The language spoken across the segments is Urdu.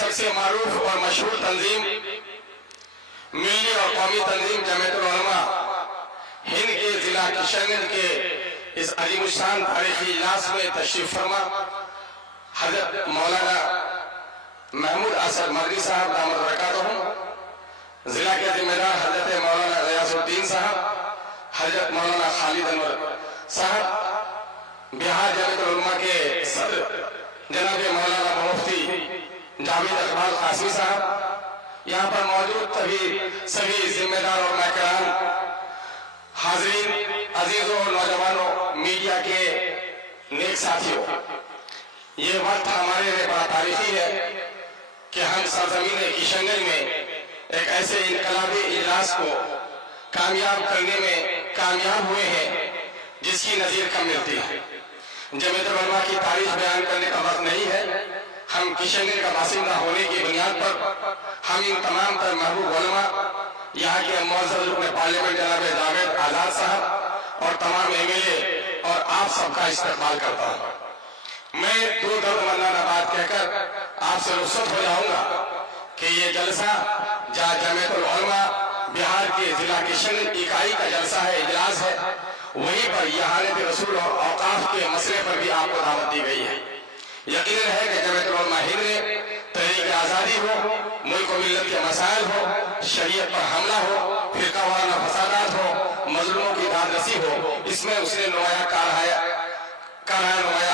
سب سے معروف اور مشہور تنظیم ملی اور قومی تنظیم جمعیت العلماء ہند کے ضلع کشن گنج کے اس عظیم الشان تاریخی اجلاس میں تشریف فرما حضرت مولانا محمود اسد مدنی صاحب دامت برکاتہم، ضلع کے ذمہ دار حضرت مولانا غیاث الدین صاحب، حضرت مولانا خالد انور صاحب، بہار جمعیت العلماء کے صدر جناب مولانا مفتی جاوید اقبال قاسمی صاحب، یہاں پر موجود سبھی ذمہ دار علماء کرام، حاضرین عزیزوں اور نوجوانوں، میڈیا کے نیک ساتھیوں، یہ وقت ہمارے لیے بڑا تاریخی ہے کہ ہم سرزمین کشن گنج میں ایک ایسے انقلابی اجلاس کو کامیاب کرنے میں کامیاب ہوئے ہیں جس کی نظیر کم ملتی ہے۔ جمعیت العلماء کی تاریخ بیان کرنے کا وقت نہیں ہے، ہم کشن گنج کا باشندہ ہونے کی بنیاد پر ہم ان تمام تر محبوب علماء، یہاں کے معزز رکن پارلیمنٹ جناب جاوید آزاد صاحب اور تمام ایم ایل اے اور آپ سب کا استقبال کرتا ہوں۔ میں دو درد مندانہ بات کہہ کر آپ سے رخصت ہو جاؤں گا کہ یہ جلسہ جہاں جمعیت العلماء بہار کے ضلع کشن گنج اکائی کا جلسہ ہے، اجلاس ہے، وہیں پر یہانت رسول اور اوقاف کے مسئلے پر بھی آپ کو دعوت دی گئی ہے۔ یقیناً ہے کہ جمعیت العلماء ہند نے تحریک آزادی ہو، ملک و ملت کے مسائل ہو، شریعت پر حملہ ہو، فرقہ وارانہ فسادات ہو، مظلوموں کی داد رسی ہو، اس میں اس نے نمایاں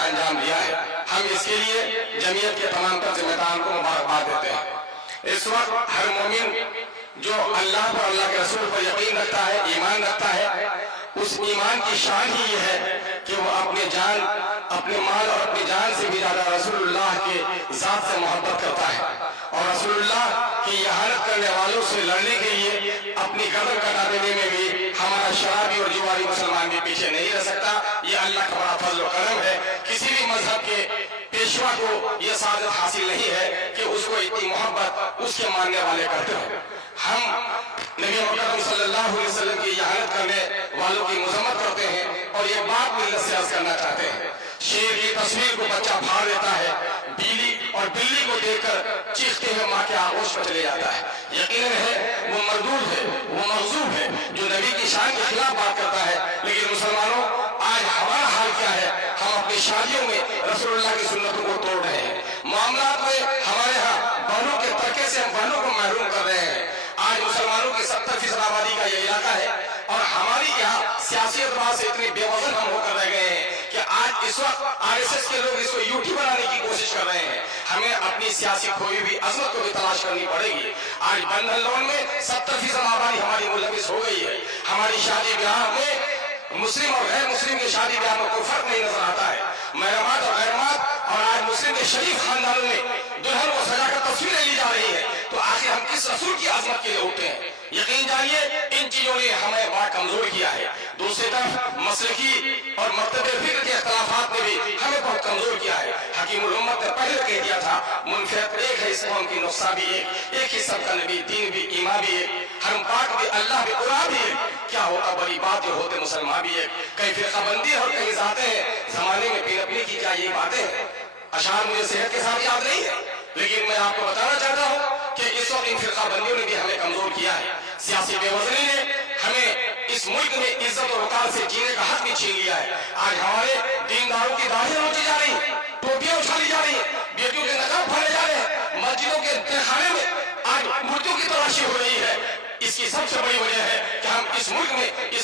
انجام دیا ہے۔ ہم اس کے لیے جمعیت کے تمام تر ذمہ داروں کو مبارکباد دیتے ہیں۔ اس وقت ہر مومن جو اللہ پر، اللہ کے رسول پر یقین رکھتا ہے، ایمان رکھتا ہے، اس ایمان کی شان ہی یہ ہے کہ وہ اپنے جان، اپنے مال اور اپنی جان سے بھی زیادہ رسول اللہ کے ذات سے محبت کرتا ہے، اور رسول اللہ کی احانت کرنے والوں سے لڑنے کے لیے اپنی گردن کٹا دینے میں بھی ہمارا شرابی اور جواری مسلمان بھی پیچھے نہیں رہ سکتا۔ یہ اللہ کا بڑا فضل و کرم ہے۔ کسی بھی مذہب کے پیشوا کو یہ سعادت حاصل نہیں ہے کہ اس کو اتنی محبت اس کے ماننے والے کرتے ہو۔ ہم نبی مکرم صلی اللہ علیہ وسلم کی احانت کرنے والوں کی مذمت کرتے ہیں اور یہ بات ملت سے عرض کرنا چاہتے ہیں۔ شیر کی تصویر کو بچہ پھاڑ دیتا ہے، اور بلی کو دیکھ کر چیختے ہوئے ماں کے آغوش پر چلے جاتا ہے۔ یقیناً ہے وہ مردود ہے، وہ مغضوب ہے جو نبی کی شان کے خلاف بات کرتا ہے۔ لیکن مسلمانوں، آج ہمارا حال کیا ہے؟ ہم اپنی شادیوں میں رسول اللہ کی سنتوں کو توڑ رہے ہیں، معاملات میں ہمارے ہاں بہنوں کے ترکے سے ہم بہنوں کو محروم کر رہے ہیں۔ آج مسلمانوں کی 70% آبادی کا یہ علاقہ ہے اور ہماری یہاں سیاسی اعتبار سے اتنے بے وزن ہم ہو کر رہ گئے ہیں کہ آج اس وقت RSS کے لوگ اس کو یوٹی بنانے کی کوشش کر رہے ہیں۔ ہمیں اپنی سیاسی کھوئی ہوئی عظمت کو بھی تلاش کرنی پڑے گی۔ آج بندھن لون میں 70% آبادی ہماری ملوث ہو گئی ہے۔ ہماری شادی بیاہ میں مسلم اور غیر مسلم کی شادی بیاہ میں کوئی فرق نہیں نظر آتا ہے۔ محرمات اور غیرمات، اور آج مسلم کے شریف خاندانوں میں دلہن کو سجا کر تصویریں لی جا رہی ہیں، تو آخر ہم کس رسول کی عظمت کے لیے اٹھتے ہیں؟ یقین جانیے ان چیزوں نے ہمیں بڑا کمزور کیا ہے۔ دوسری طرف مسلکی اور مکتب فکر کے اختلافات نے بھی ہمیں بہت کمزور کیا ہے۔ حکیم الامت نے پہلے کہہ دیا تھا، منفرد ایک ہے اس قوم کی، نقصہ بھی ایک ہی سب کا نبی، دین بھی، ایمان بھی ایک، حرم پاک بھی، اللہ بھی، قرآن بھی ایک۔ کیا ہوتا بڑی بات جو ہوتے مسلمان بھی ایک۔ کئی فرقہ بندی اور کئی ذاتیں ہیں، زمانے میں پیر اپنی کی کیا یہ باتیں ہیں؟ اشعار مجھے صحت کے ساتھ یاد نہیں ہے، لیکن میں آپ کو بتانا چاہتا ہوں کہ اس وقت ان فرقہ بندیوں نے بھی ہمیں کمزور کیا ہے۔ سیاسی بے وزنی نے ہمیں اس ملک میں عزت اور وقار سے جینے کا حق بھی چھین لیا ہے۔ آج ہمارے دینداروں کی داڑھیاں نوچی جا رہی ہیں، ٹوپیاں اچھالی جا رہی ہیں، بیٹیوں کے نقاب پھاڑے جا رہے ہیں، مسجدوں کے تہخانے میں آج مردوں کی تلاشی ہو رہی ہے۔ اس کی سب سے بڑی وجہ ہے کہ ہم اس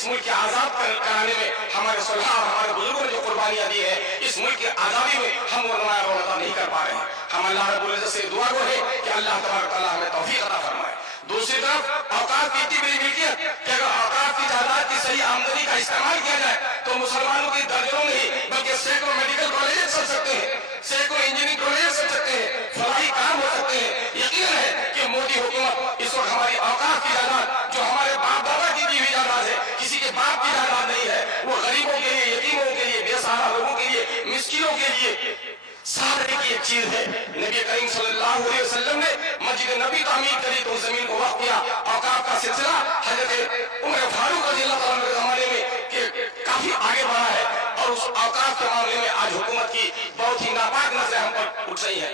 ملک کے آزاد کرانے میں ہمارے صلحاء اور ہمارے بزرگوں نے جو قربانیاں دی ہیں، اس ملک کی آزادی میں ہم وہ نمایاں رول ادا نہیں کر پا رہے ہیں۔ ہم اللہ رب العزت سے دعا گو ہے کہ اللہ تبارک تعالیٰ ہمیں توفیق عطا فرمائے۔ دوسری طرف اوقاف کی اتنی بڑی ملکیت کہ اگر اوقاف کی جائیداد کی صحیح آمدنی کا استعمال کیا جائے تو مسلمانوں کی درجنوں نہیں بلکہ سینکڑوں میڈیکل کالجز چل سکتے ہیں، سینکڑوں انجینئرنگ کالجز چل سکتے ہیں، فلاحی کام ہو سکتے ہیں۔ یقین ہے کہ مودی حکومت اس وقت ہماری اوقاف کی جائیداد جو ہمارے باپ دادا کی دی ہوئی جائیداد ہے، کسی کے باپ کی جائیداد نہیں ہے، وہ غریبوں کے لیے، یتیموں کے لیے، بے سہارا لوگوں کے لیے، مسکینوں کے لیے سہارے کی ایک چیز ہے۔ نبی کریم صلی اللہ علیہ وسلم نے مسجد نبی تعمیر کری تو زمین کو وقف کیا۔ اوقاف کا سلسلہ حضرت عمر فاروق رضی اللہ عنہ کے زمانے میں کافی آگے بڑھا ہے، اور اس اوقاف کے معاملے میں آج حکومت کی بہت ہی ناپاک نظریں ہم پر اٹھ رہی ہیں۔